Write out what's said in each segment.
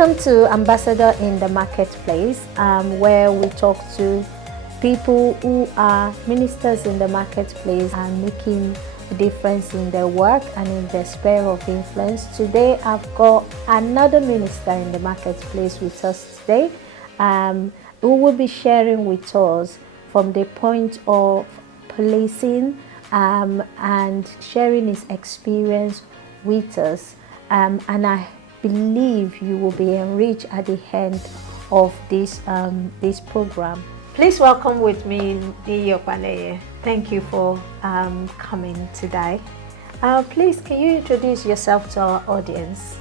Welcome to Ambassador in the Marketplace, where we talk to people who are ministers in the marketplace and making a difference in their work and in their sphere of influence. Today, I've got another minister in the marketplace with us today, who will be sharing with us from the point of policing and sharing his experience with us. And I believe you will be enriched at the end of this program. Please welcome with me Opaleye. Thank you for coming today. Please, can you introduce yourself to our audience?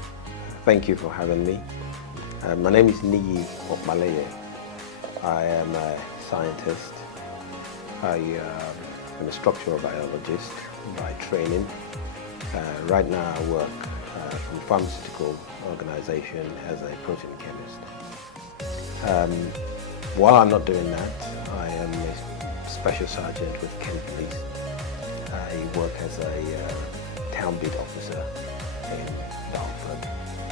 Thank you for having me. My name is Opaleye. I am a scientist. I am a structural biologist by training. Right now I work from a pharmaceutical organization as a protein chemist. While I'm not doing that, I am a special sergeant with Kent Police. I work as a town beat officer in Dartford,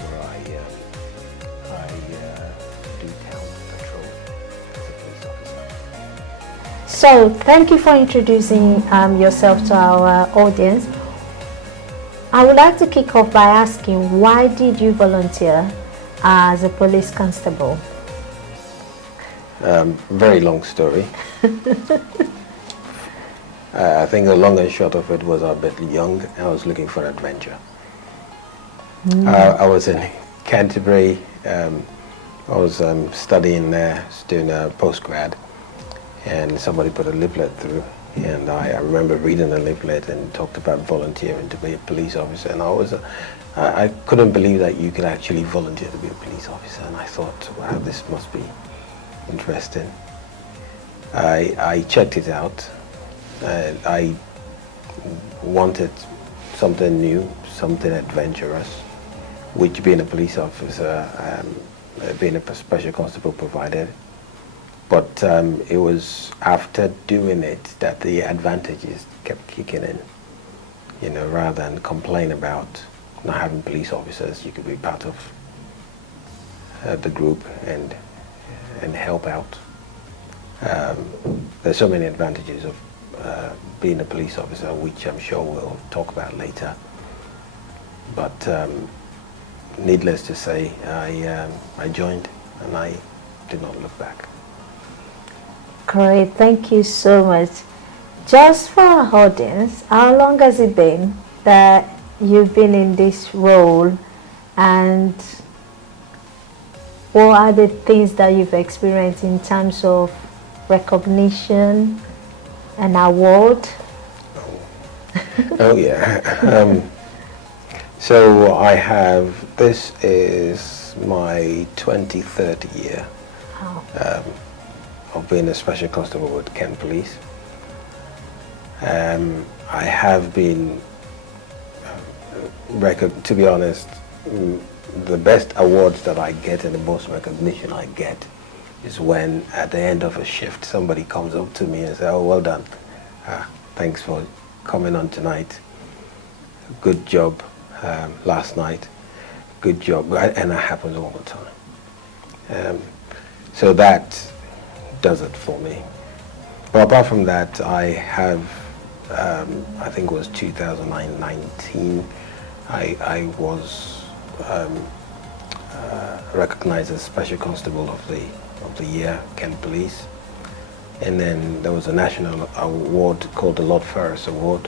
where I do town patrol as a police officer. So, thank you for introducing yourself to our audience. I would like to kick off by asking, why did you volunteer as a police constable? Very long story. I think the long and short of it was I was a bit young. I was looking for adventure. I was in Canterbury. I was studying there, doing a postgrad, and somebody put a leaflet through. And I remember reading the leaflet and talked about volunteering to be a police officer. And I couldn't believe that you could actually volunteer to be a police officer. And I thought, wow, this must be interesting. I checked it out. I wanted something new, something adventurous, which being a police officer, being a special constable provided. But it was after doing it that the advantages kept kicking in. You know, rather than complain about not having police officers, you could be part of the group and help out. There's so many advantages of being a police officer, which I'm sure we'll talk about later. But needless to say, I joined and I did not look back. Great, thank you so much. Just for our audience, how long has it been that you've been in this role, and what are the things that you've experienced in terms of recognition and award? Oh yeah. So I have, this is my 23rd year. Wow. Of being a special constable with Kent Police. I have been, to be honest, the best awards that I get and the most recognition I get is when at the end of a shift somebody comes up to me and says, oh, well done, thanks for coming on tonight, good job last night, good job, and that happens all the time. So that does it for me. But apart from that, I have, I think it was 2019, I was recognized as Special Constable of the Year, Kent Police. And then there was a national award called the Lord Ferris Award.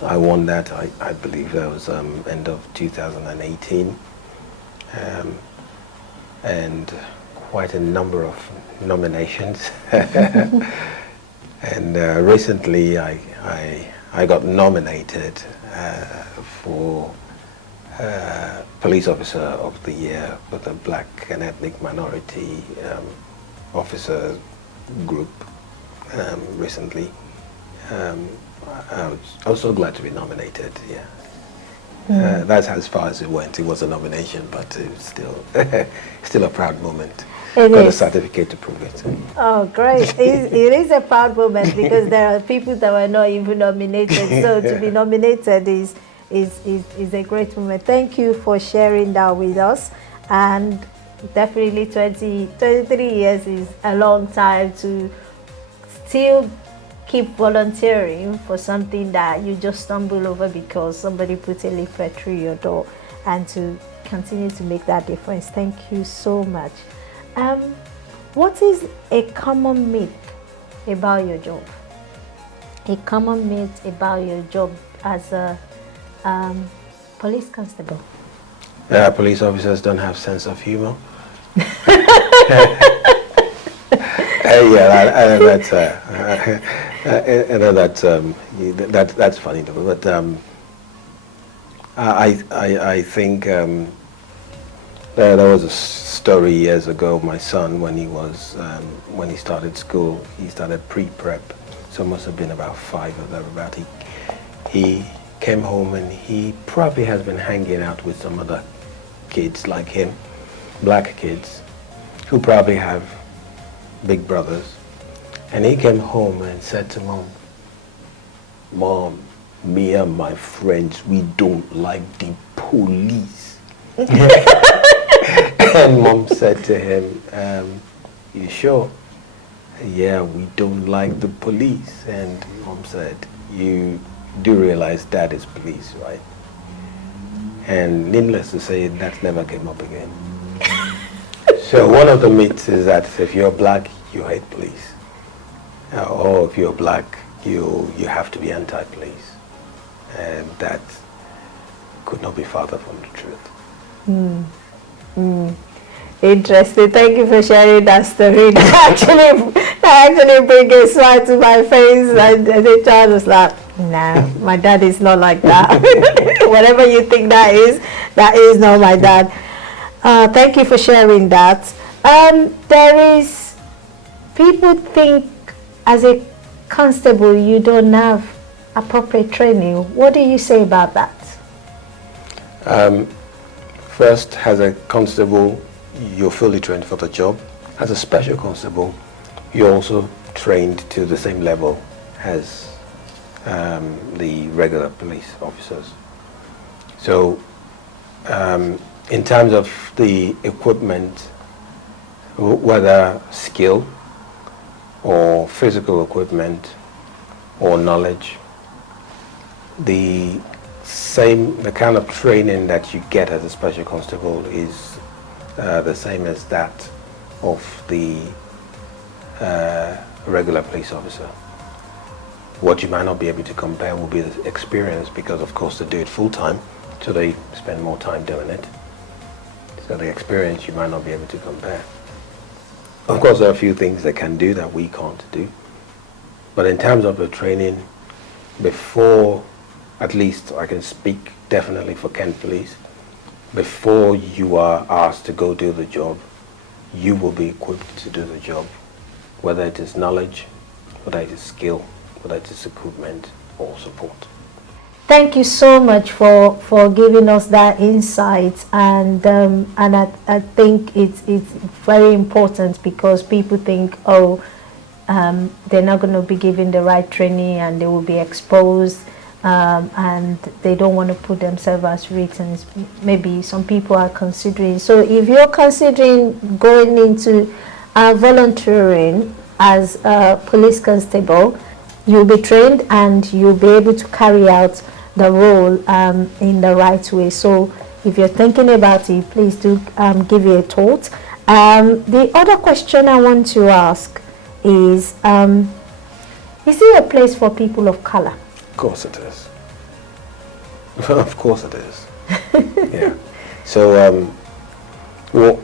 I won that, I believe that was end of 2018. And quite a number of nominations. And recently I got nominated for Police Officer of the Year with the Black and Ethnic Minority Officer Group recently. I was so glad to be nominated, yeah. That's as far as it went. It was a nomination, but it was still a proud moment. Got a certificate to prove it. Oh, great. It is a proud moment because there are people that were not even nominated. So to be nominated is a great moment. Thank you for sharing that with us. and definitely 23 years is a long time to still keep volunteering for something that you just stumble over because somebody put a leaflet through your door, and to continue to make that difference. Thank you so much. What is a common myth about your job? A common myth about your job as a police constable? Police officers don't have sense of humor. Yeah, that's funny, but I think there was a story years ago. My son, when he started school, he started pre-prep, so must have been about 5 or thereabout. He came home and he probably has been hanging out with some other kids like him, black kids, who probably have big brothers. And he came home and said to Mom, "Mom, me and my friends, we don't like the police." And Mom said to him, "You sure?" "Yeah, we don't like the police." And Mom said, "You do realize Dad is police, right?" And needless to say, that never came up again. So one of the myths is that if you're black, you hate police. Or if you're black, you have to be anti-police. And that could not be farther from the truth. Interesting. Thank you for sharing that story. That actually brings a smile to my face. And the child was like, "Nah, my dad is not like that." Whatever you think that is not my dad. Thank you for sharing that. There is, people think as a constable you don't have appropriate training. What do you say about that? First, as a constable, you're fully trained for the job. As a special constable, you're also trained to the same level as the regular police officers. So, in terms of the equipment, whether skill or physical equipment or knowledge, the kind of training that you get as a special constable is the same as that of the regular police officer. What you might not be able to compare will be the experience, because of course they do it full time, so they spend more time doing it. So the experience you might not be able to compare. Of course, there are a few things they can do that we can't do. But in terms of the training, before, at least I can speak definitely for Kent Police, before you are asked to go do the job, you will be equipped to do the job, whether it is knowledge, whether it is skill, whether it is equipment or support. Thank you so much for giving us that insight, and I think it's very important, because people think, oh, they're not going to be given the right training and they will be exposed, and they don't want to put themselves at risk, and maybe some people are considering. So if you're considering going into volunteering as a police constable, you'll be trained and you'll be able to carry out the role in the right way. So if you're thinking about it, please do give it a thought. The other question I want to ask is it a place for people of color? Of course it is. Of course it is. Yeah. So well,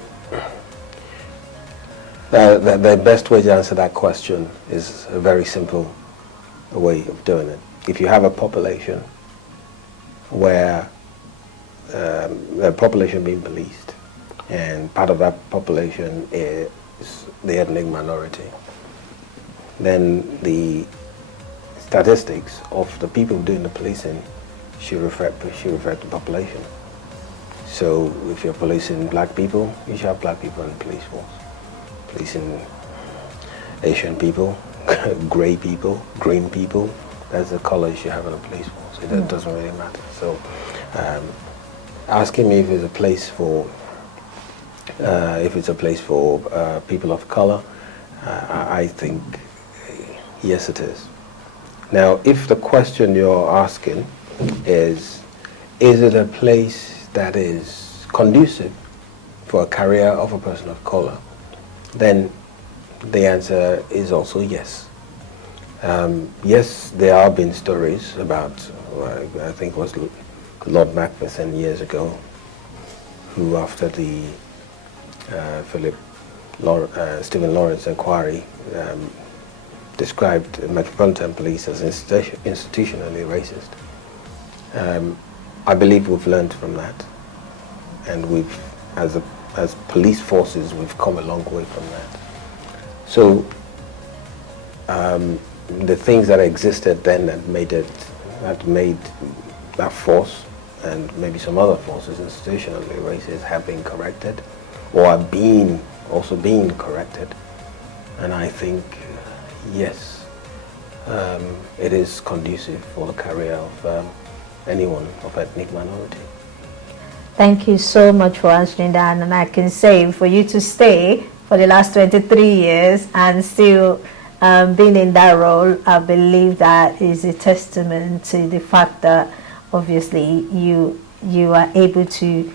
the best way to answer that question is a very simple way of doing it. If you have a population where the population being policed, and part of that population is the ethnic minority, then the statistics of the people doing the policing should reflect the population. So if you're policing black people, you should have black people in the police force. Policing Asian people, gray people, green people, that's the color you should have in the police force. It doesn't really matter. So asking me if there's a place for if it's a place for people of color, I think yes, it is. Now, if the question you're asking is it a place that is conducive for a career of a person of color, then the answer is also yes. Yes, there have been stories about, I think it was Lord Macpherson years ago, who after the Stephen Lawrence inquiry described Metropolitan Police as institutionally racist. I believe we've learned from that, and we've, as police forces, we've come a long way from that. So the things that existed then that made that force and maybe some other forces institutionally racist have been corrected, or are also being corrected. And I think yes, it is conducive for the career of anyone of ethnic minority. Thank you so much for answering that, and I can say for you to stay for the last 23 years and still being in that role, I believe that is a testament to the fact that obviously you are able to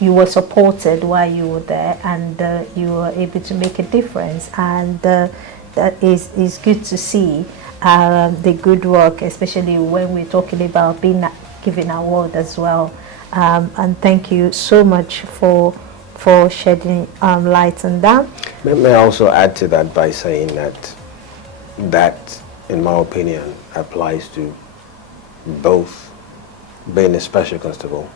you were supported while you were there, and you were able to make a difference, and that is good to see the good work, especially when we're talking about being given award as well. And thank you so much for shedding light on that. May I also add to that by saying that in my opinion applies to both being a special constable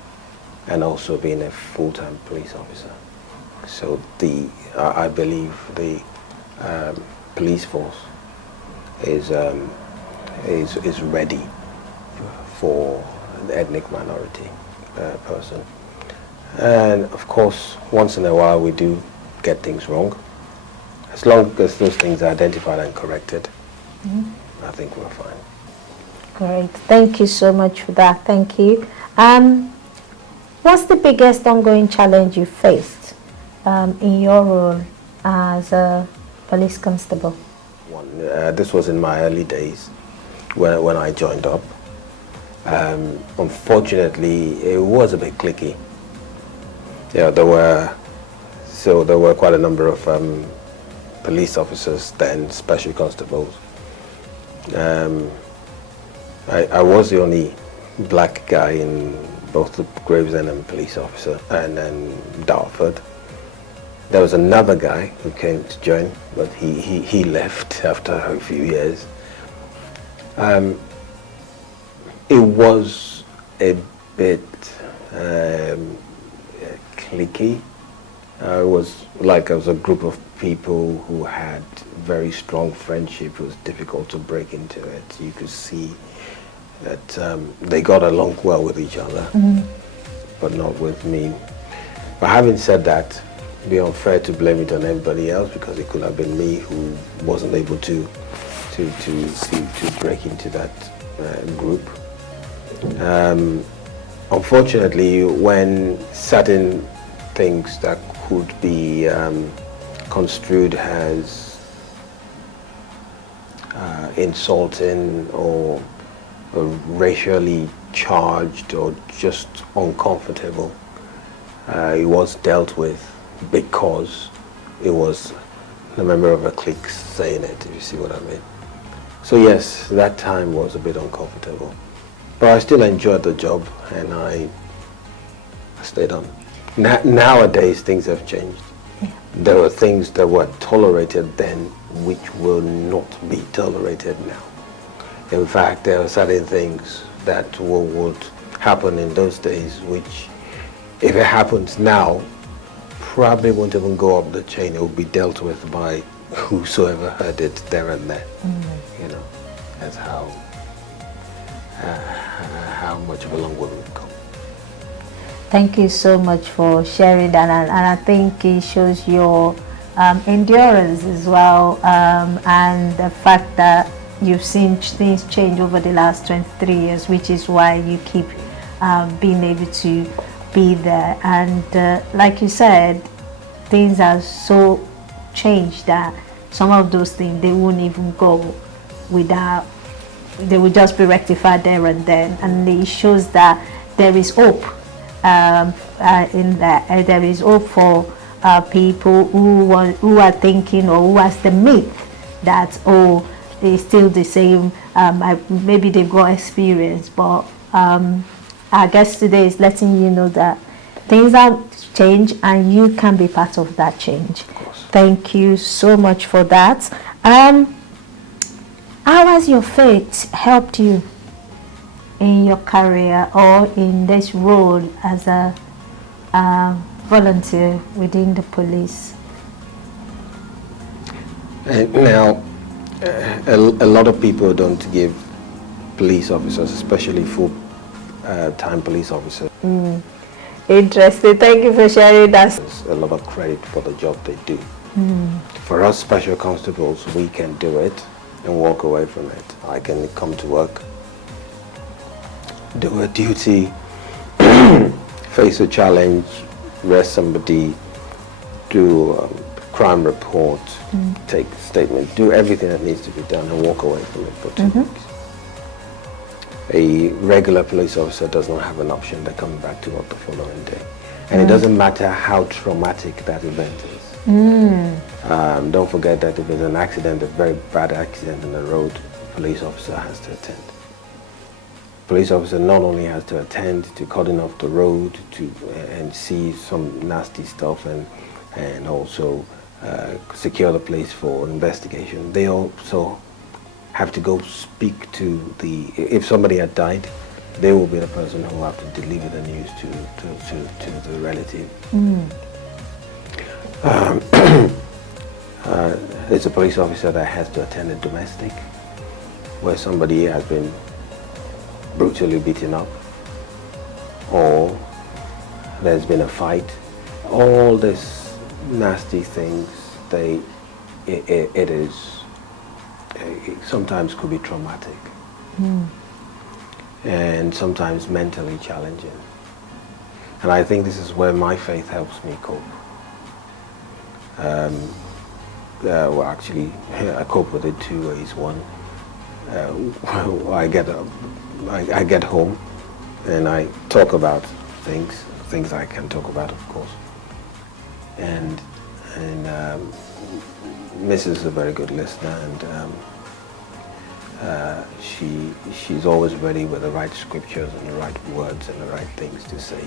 and also being a full-time police officer. So I believe the police force is ready for the ethnic minority person. And of course, once in a while we do get things wrong. As long as those things are identified and corrected, I think we're fine. Great. Thank you so much for that. Thank you. What's the biggest ongoing challenge you faced in your role as a police constable? This was in my early days when I joined up. Unfortunately, it was a bit cliquey. Yeah, there were quite a number of police officers then, special constables. I was the only black guy in both the Gravesend and police officer, and then Dartford. There was another guy who came to join, but he left after a few years. It was a bit cliquey. It was a group of people who had very strong friendship. It was difficult to break into it. You could see that they got along well with each other, but not with me. But having said that, it'd be unfair to blame it on anybody else, because it could have been me who wasn't able to break into that group. Unfortunately, when certain things that could be construed as insulting or racially charged or just uncomfortable, it was dealt with because it was a member of a clique saying it, if you see what I mean. So yes, that time was a bit uncomfortable, but I still enjoyed the job and I stayed on. Nowadays things have changed. Yeah. There are things that were tolerated then which will not be tolerated now. In fact, there are certain things that would happen in those days which, if it happens now, probably won't even go up the chain. It will be dealt with by whosoever heard it there and there. You know, that's how much of a long way we've come. Thank you so much for sharing that, and I think it shows your endurance as well, and the fact that you've seen things change over the last 23 years, which is why you keep being able to be there. And like you said, things are so changed that some of those things, they won't even go without, they will just be rectified there and then. And it shows that there is hope in that. There is hope for people who are thinking, or who has the myth that, oh, it's still the same, maybe they've got experience, but our guest today is letting you know that things have changed and you can be part of that change. Of course. Thank you so much for that. How has your faith helped you in your career or in this role as a volunteer within the police? Now, a lot of people don't give police officers, especially full-time police officers, Interesting. Thank you for sharing that. a lot of credit for the job they do. For us special constables, we can do it and walk away from it. I can come to work, do a duty, face a challenge, arrest somebody, do a crime report, take a statement, do everything that needs to be done and walk away from it for 2 weeks. A regular police officer does not have an option. They're coming back to work the following day. And it doesn't matter how traumatic that event is. Don't forget that if there's an accident, a very bad accident on the road, a police officer has to attend. Police officer not only has to attend to cutting off the road and see some nasty stuff and also secure the place for investigation, they also have to go speak to if somebody had died, they will be the person who will have to deliver the news to the relative. It's a police officer that has to attend a domestic where somebody has been brutally beaten up, or there's been a fight. All these nasty things, it sometimes could be traumatic and sometimes mentally challenging. And I think this is where my faith helps me cope. Well, actually, I cope with it 2 ways. One, I get home and I talk about things I can talk about, of course. And Mrs. is a very good listener, and she's always ready with the right scriptures and the right words and the right things to say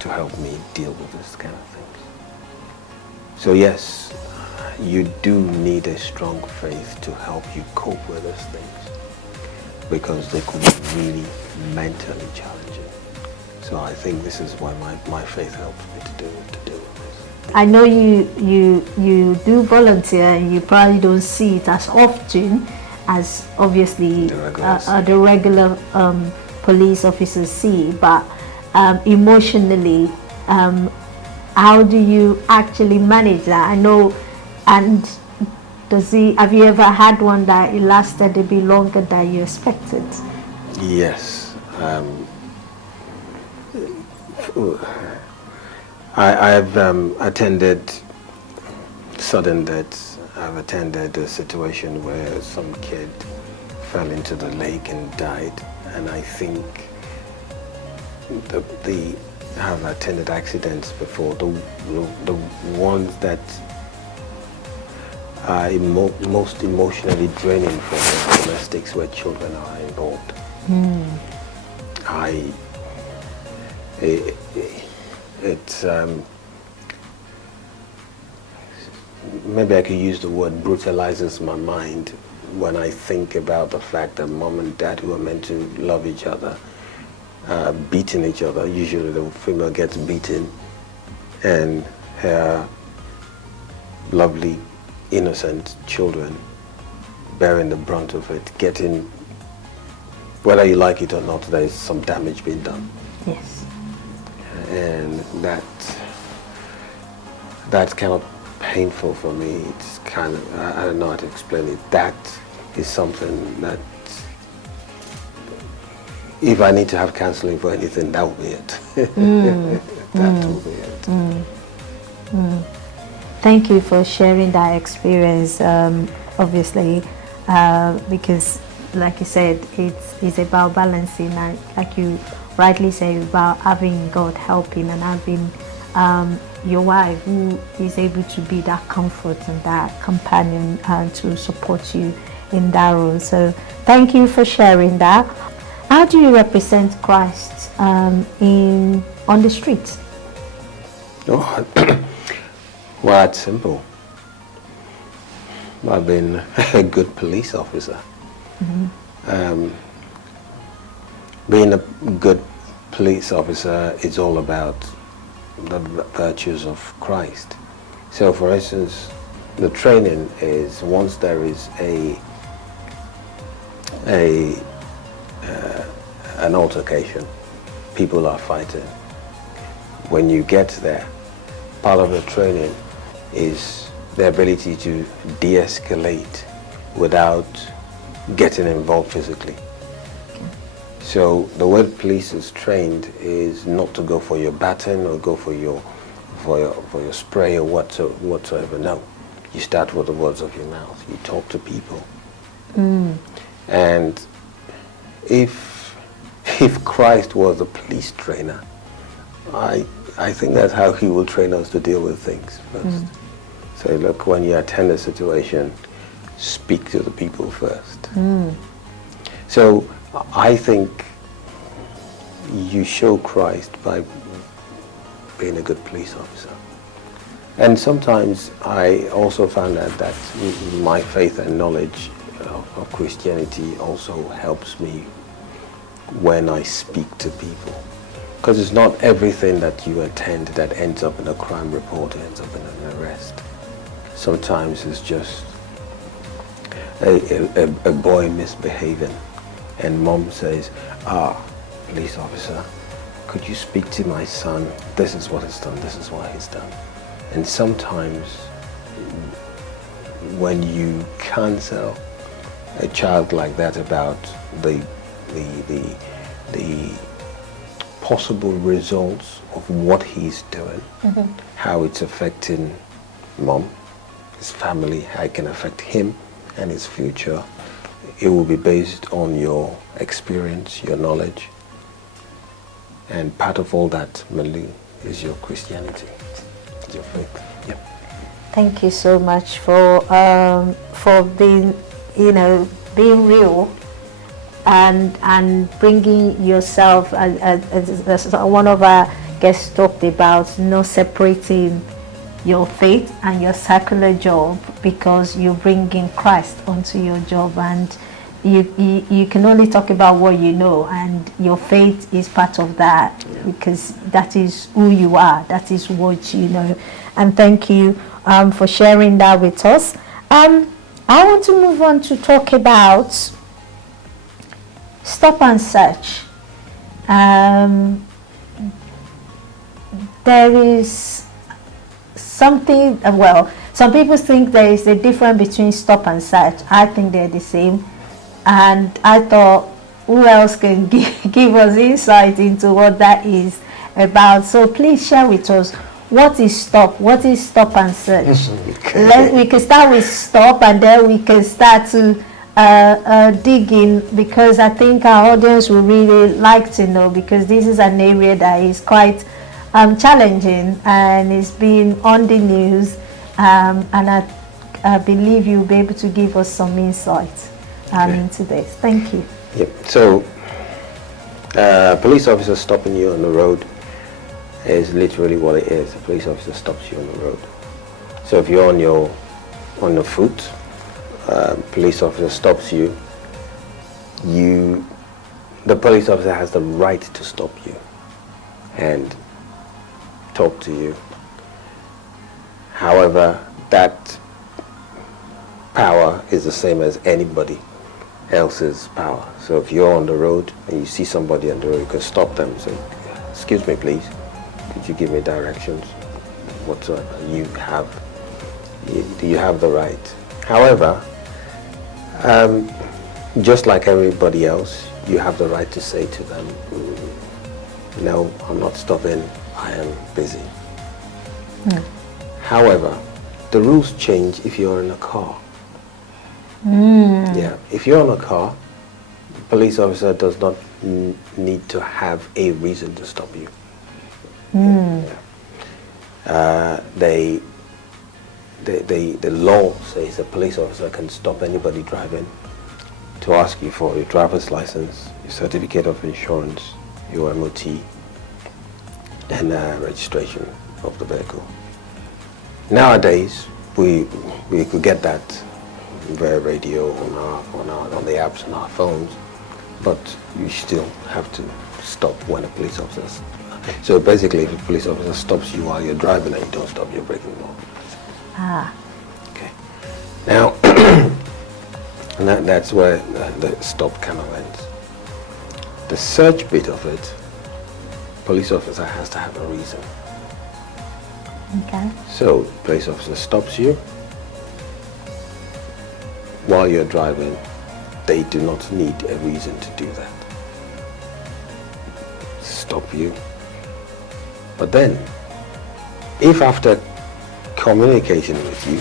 to help me deal with this kind of things. So yes, you do need a strong faith to help you cope with these things, because they could be really mentally challenging. So I think this is why my faith helps me to deal with this. I know you do volunteer, and you probably don't see it as often as obviously the regular police officers see, but emotionally, how do you actually manage that? I know, and have you ever had one that it lasted a bit longer than you expected? Yes. I've attended sudden deaths. I've attended a situation where some kid fell into the lake and died, and I think have attended accidents before. The ones that are most emotionally draining for the domestics where children are involved. It's maybe I could use the word brutalizes my mind when I think about the fact that mom and dad, who are meant to love each other, beating each other. Usually the female gets beaten and her lovely innocent children bearing the brunt of it, getting, whether you like it or not, there is some damage being done. Yes. And that's kind of painful for me. It's kind of, I don't know how to explain it. That is something that if I need to have counseling for anything, that will be it. That will be it. Thank you for sharing that experience, obviously, because like you said, it's about balancing, and like you rightly say, about having God helping and having your wife who is able to be that comfort and that companion to support you in that role. So thank you for sharing that. How do you represent Christ on the streets? Oh, well, it's simple. I've been a good police officer. Being a good police officer is all about the virtues of Christ. So, for instance, the training is once there is an altercation, people are fighting. When you get there, part of the training is the ability to de-escalate without getting involved physically. So the way police is trained is not to go for your baton or go for your spray or whatsoever. No, you start with the words of your mouth. You talk to people, and if Christ was a police trainer, I think that's how he will train us to deal with things first. So look, when you attend a situation, speak to the people first. So I think you show Christ by being a good police officer. And sometimes I also found out that my faith and knowledge of Christianity also helps me when I speak to people. Because it's not everything that you attend that ends up in a crime report, ends up in an arrest. Sometimes it's just a boy misbehaving, and mom says, police officer, could you speak to my son? This is what he's done, this is why he's done. And sometimes when you counsel a child like that about the possible results of what he's doing, how it's affecting mom, his family, how it can affect him and his future, it will be based on your experience, your knowledge, and part of all that, Malu, is your Christianity, your faith. Yep. Thank you so much for being, being real and bringing yourself, as one of our guests talked about, separating your faith and your secular job, because you bring in Christ onto your job, and you can only talk about what you know, and your faith is part of that, because that is who you are, that is what you know. And thank you for sharing that with us. I want to move on to talk about stop and search. There is something, some people think there is a difference between stop and search. I think they're the same, and I thought, who else can give us insight into what that is about? So please share with us, what is stop and search? We can start with stop, and then we can start to dig in, because I think our audience will really like to know, because this is an area that is quite challenging and it's been on the news, and I believe you'll be able to give us some insight into this. Thank you. Yep. So, police officer stopping you on the road is literally what it is. A police officer stops you on the road. So if you're on your foot, police officer stops you, the police officer has the right to stop you and talk to you. However, that power is the same as anybody else's power. So if you're on the road and you see somebody on the road, you can stop them and say, excuse me please, could you give me directions whatsoever? You have the right. However, just like everybody else, you have the right to say to them, no, I'm not stopping, I am busy. However, the rules change if you're in a car. Yeah, if you're in a car, the police officer does not need to have a reason to stop you. The law says a police officer can stop anybody driving to ask you for your driver's license, your certificate of insurance, your MOT, and registration of the vehicle. Nowadays, we could get that via radio on the apps on our phones, but you still have to stop when a police officer. So basically, if a police officer stops you while you're driving and you don't stop, you're breaking the law. Okay. Now, and that's where the stop kind of ends. The search bit of it, police officer has to have a reason. Okay. So, police officer stops you while you're driving. They do not need a reason to do that. Stop you. But then, if after communication with you,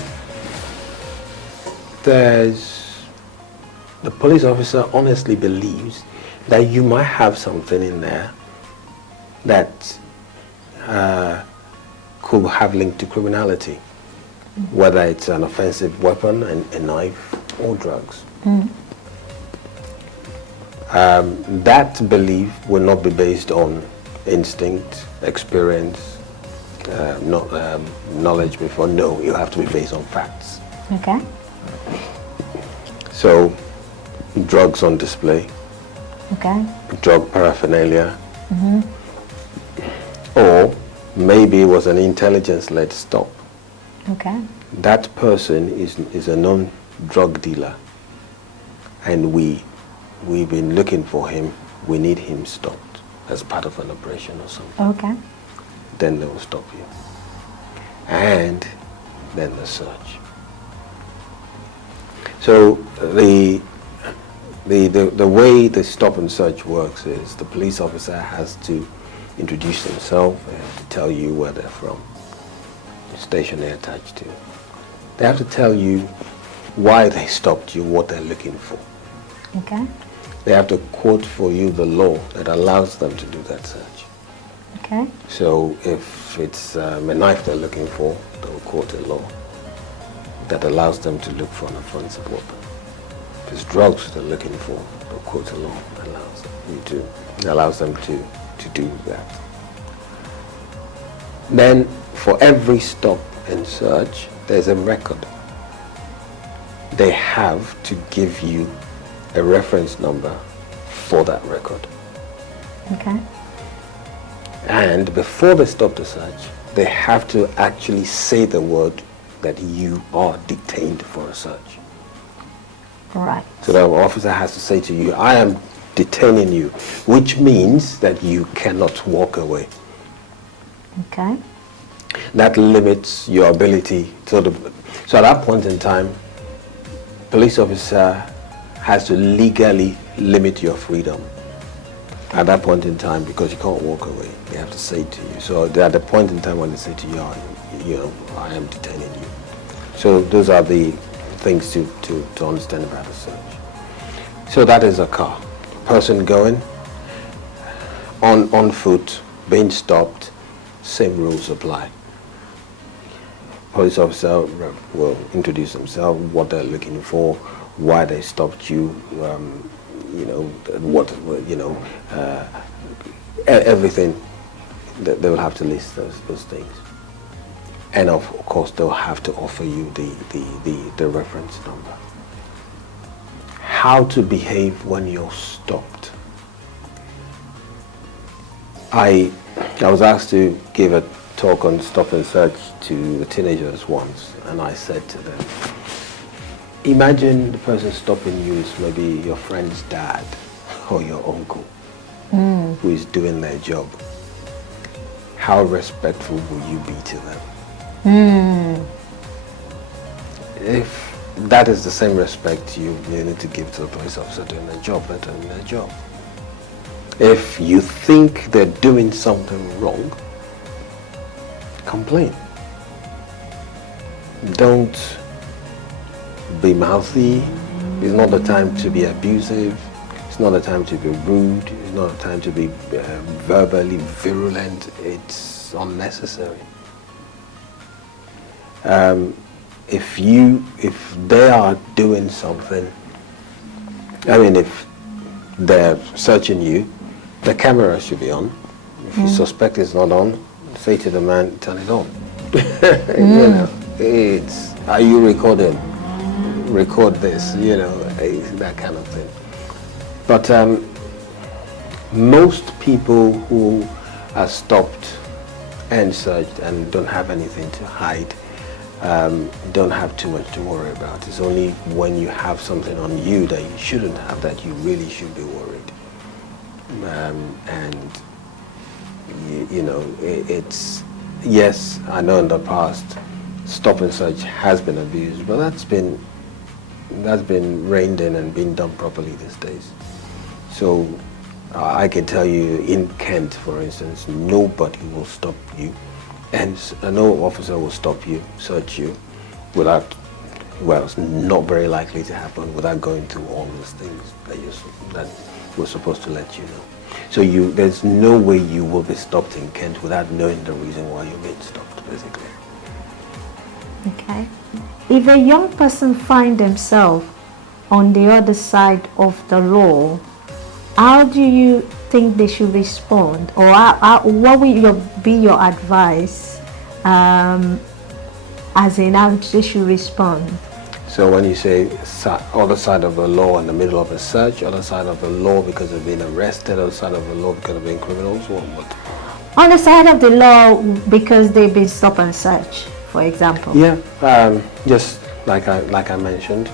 the police officer honestly believes that you might have something in there that could have linked to criminality, whether it's an offensive weapon, a knife, or drugs. That belief will not be based on instinct, experience, knowledge before. No, you have to be based on facts. Okay. So, drugs on display. Okay. Drug paraphernalia. Or maybe it was an intelligence-led stop. Okay. That person is a known drug dealer, and we've been looking for him. We need him stopped as part of an operation or something. Okay. Then they will stop you, and then the search. So the way the stop and search works is the police officer has to introduce themselves, they have to tell you where they're from, the station they're attached to. They have to tell you why they stopped you, what they're looking for. Okay. They have to quote for you the law that allows them to do that search. Okay. So if it's a knife they're looking for, they'll quote a law that allows them to look for an offensive weapon. If it's drugs they're looking for, they'll quote a law that allows them to do that. Then for every stop and search, there's a record. They have to give you a reference number for that record. Okay. And before they stop the search, they have to actually say the word that you are detained for a search. Right. So the officer has to say to you, I am detaining you, which means that you cannot walk away. Okay. That limits your ability. So at that point in time, police officer has to legally limit your freedom. At that point in time, because you can't walk away, they have to say to you. So at the point in time when they say to you, I am detaining you. So those are the things to understand about a search. So that is a car. Person going on foot, being stopped, same rules apply. Police officer will introduce themselves, what they're looking for, why they stopped you, everything. They will have to list those things, and of course they'll have to offer you the reference number. How to behave when you're stopped. I was asked to give a talk on stop and search to the teenagers once, and I said to them, imagine the person stopping you is maybe your friend's dad or your uncle who is doing their job. How respectful will you be to them? If that is the same respect you need to give to the police officer doing their job, they're doing their job. If you think they're doing something wrong, complain. Don't be mouthy. It's not the time to be abusive. It's not the time to be rude. It's not the time to be verbally virulent. It's unnecessary. If they are doing something, I mean, if they're searching you, the camera should be on. If you suspect it's not on, say to the man, turn it on. You know, it's, are you recording? Record this, you know, that kind of thing. But most people who are stopped and searched and don't have anything to hide don't have too much to worry about. It's only when you have something on you that you shouldn't have that you really should be worried. And you know, it's, yes, I know in the past stop and search has been abused, but that's been reined in and been done properly these days. So I can tell you in Kent, for instance, nobody will stop you, and no officer will stop you, search you, without, well, it's not very likely to happen without going through all these things that we're supposed to let you know. So there's no way you will be stopped in Kent without knowing the reason why you're being stopped, basically. Okay. If a young person finds themselves on the other side of the law, how do you think they should respond, or what will be your advice as in how they should respond? So when you say other side of the law in the middle of a search, other side of the law because they've been arrested, other side of the law because they've been criminals, or what? On the side of the law because they've been stop and search, for example. Yeah, just like I mentioned,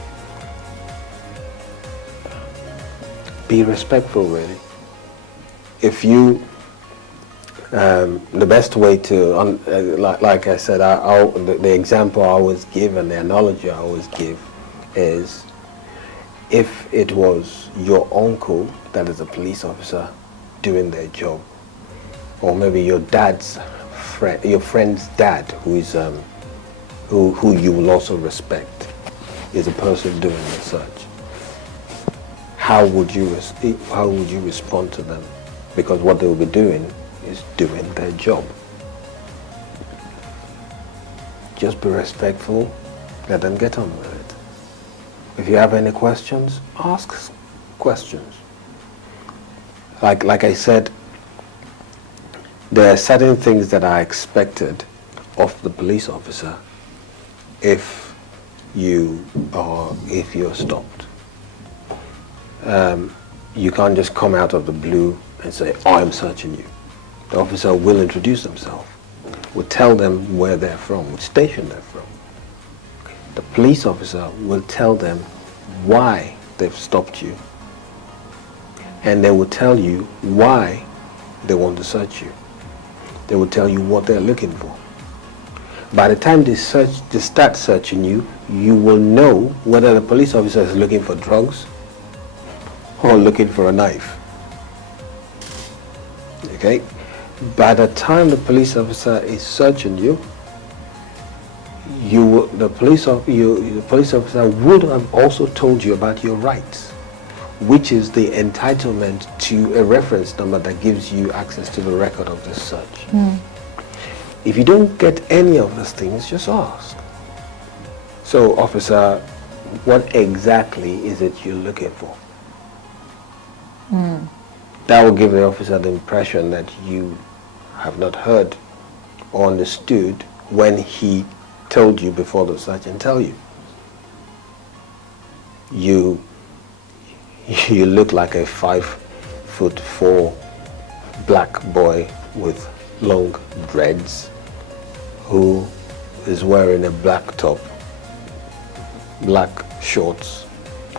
be respectful, really. If you, the best way to, like I said, the example I always give and the analogy I always give is, if it was your uncle that is a police officer doing their job, or maybe your dad's friend, your friend's dad, who is who you will also respect, is a person doing the search. How would you respond to them? Because what they will be doing is doing their job. Just be respectful, let them get on with it. If you have any questions, ask questions. Like I said, there are certain things that are expected of the police officer if you're stopped. You can't just come out of the blue and say, oh, I'm searching you. The officer will introduce himself, will tell them where they're from, which station they're from. The police officer will tell them why they've stopped you, and they will tell you why they want to search you. They will tell you what they're looking for. By the time they start searching you, you will know whether the police officer is looking for drugs or looking for a knife. Okay? By the time the police officer is searching you, the police officer would have also told you about your rights, which is the entitlement to a reference number that gives you access to the record of the search. If you don't get any of those things, just ask. So, officer, what exactly is it you're looking for? That will give the officer the impression that you have not heard or understood when he told you before the search and tell you. You look like a 5'4" black boy with long dreads who is wearing a black top, black shorts,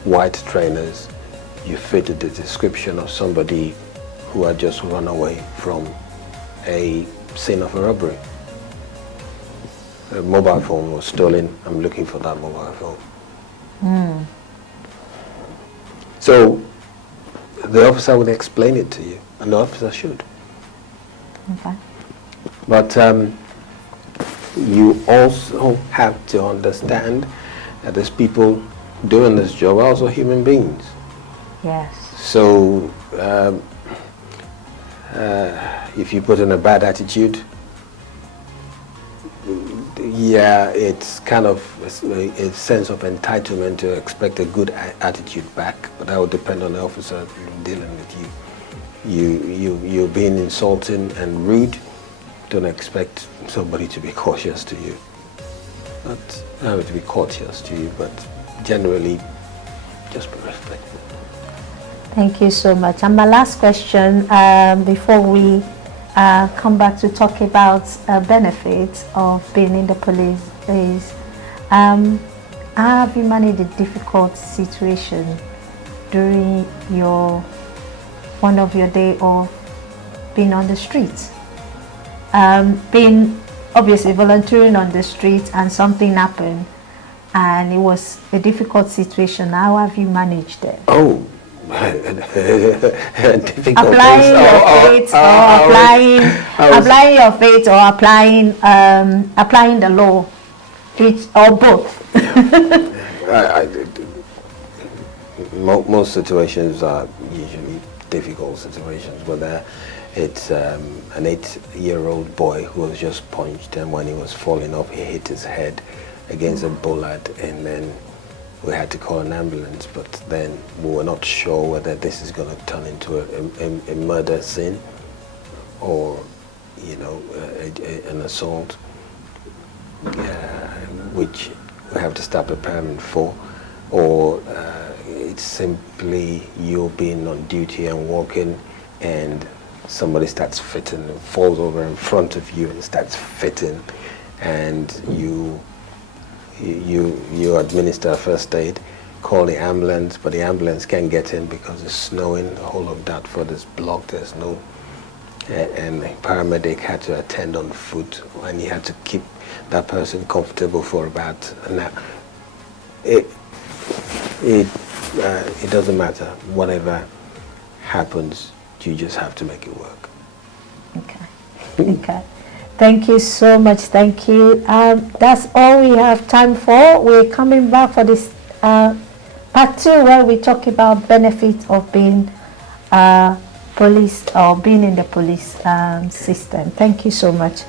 white trainers. You fitted the description of somebody who had just run away from a scene of a robbery. A mobile phone was stolen. I'm looking for that mobile phone. So the officer would explain it to you. and the officer should. Okay. But you also have to understand that these people doing this job are also human beings. Yes. So if you put in a bad attitude, yeah, it's kind of a sense of entitlement to expect a good attitude back, but that would depend on the officer dealing with you. You're being insulting and rude. Don't expect somebody to be cautious to you. Not having to be courteous to you, but generally just be respectful. Thank you so much. And my last question, before we come back to talk about benefits of being in the police, is how have you managed a difficult situation during one of your day of being on the streets? Being obviously volunteering on the street and something happened and it was a difficult situation. How have you managed it? Oh, difficult. Applying your faith or applying the law, or both. Most situations are usually difficult situations, but it's an 8-year-old boy who was just punched, and when he was falling off, he hit his head against a bollard, and then we had to call an ambulance, but then we were not sure whether this is going to turn into a murder scene or, an assault, which we have to start preparing for, or it's simply you being on duty and walking and somebody starts fitting and falls over in front of you and starts fitting, and you administer first aid, call the ambulance, but the ambulance can't get in because it's snowing, the whole of Dartford is blocked, there's no, and the paramedic had to attend on foot, and he had to keep that person comfortable for about an hour. It doesn't matter, whatever happens, you just have to make it work. Okay. Okay. Thank you so much. Thank you. That's all we have time for. We're coming back for this part 2, where we talk about benefits of being police or being in the police system. Thank you so much.